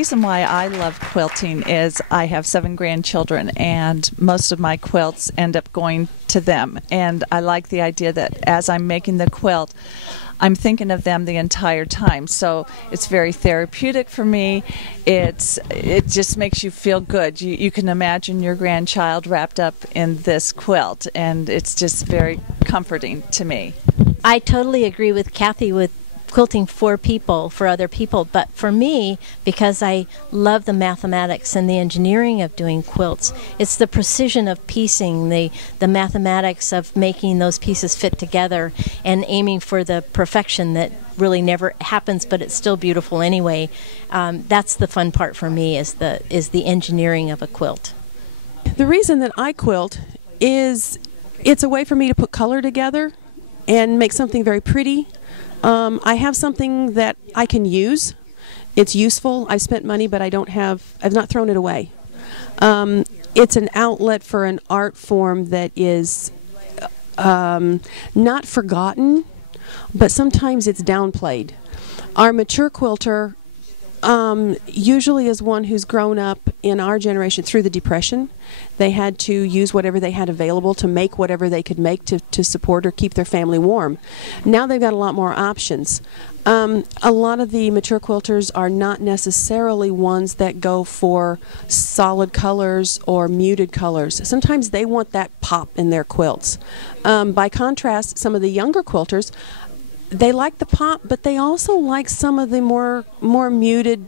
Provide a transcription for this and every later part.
reason why I love quilting is I have 7 grandchildren, and most of my quilts end up going to them. And I like the idea that as I'm making the quilt, I'm thinking of them the entire time. So it's very therapeutic for me. It just makes you feel good. You can imagine your grandchild wrapped up in this quilt, and it's just very comforting to me. I totally agree with Kathy with quilting for people, for other people, but for me, because I love the mathematics and the engineering of doing quilts, it's the precision of piecing, the mathematics of making those pieces fit together and aiming for the perfection that really never happens, but it's still beautiful anyway. That's the fun part for me, is the engineering of a quilt. The reason that I quilt is it's a way for me to put color together and make something very pretty. I have something that I can use. It's useful. I've spent money, but I've not thrown it away. It's an outlet for an art form that is not forgotten, but sometimes it's downplayed. Our mature quilter usually is one who's grown up in our generation through the Depression. They had to use whatever they had available to make whatever they could make to support or keep their family warm. Now they've got a lot more options. A lot of the mature quilters are not necessarily ones that go for solid colors or muted colors. Sometimes they want that pop in their quilts. By contrast, some of the younger quilters, they like the pop, but they also like some of the more muted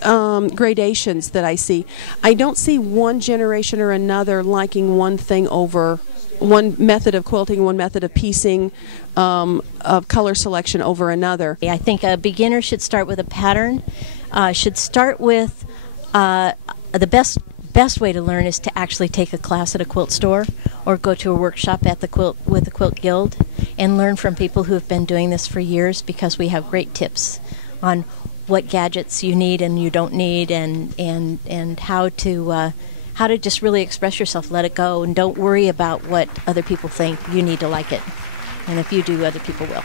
gradations that I see. I don't see one generation or another liking one thing over one method of quilting, one method of piecing, of color selection over another. I think a beginner should start with a pattern, should start with the best way to learn is to actually take a class at a quilt store or go to a workshop at the Quilt Guild and learn from people who have been doing this for years, because we have great tips on what gadgets you need and you don't need, and how to just really express yourself, let it go, and don't worry about what other people think. You need to like it, and if you do, other people will.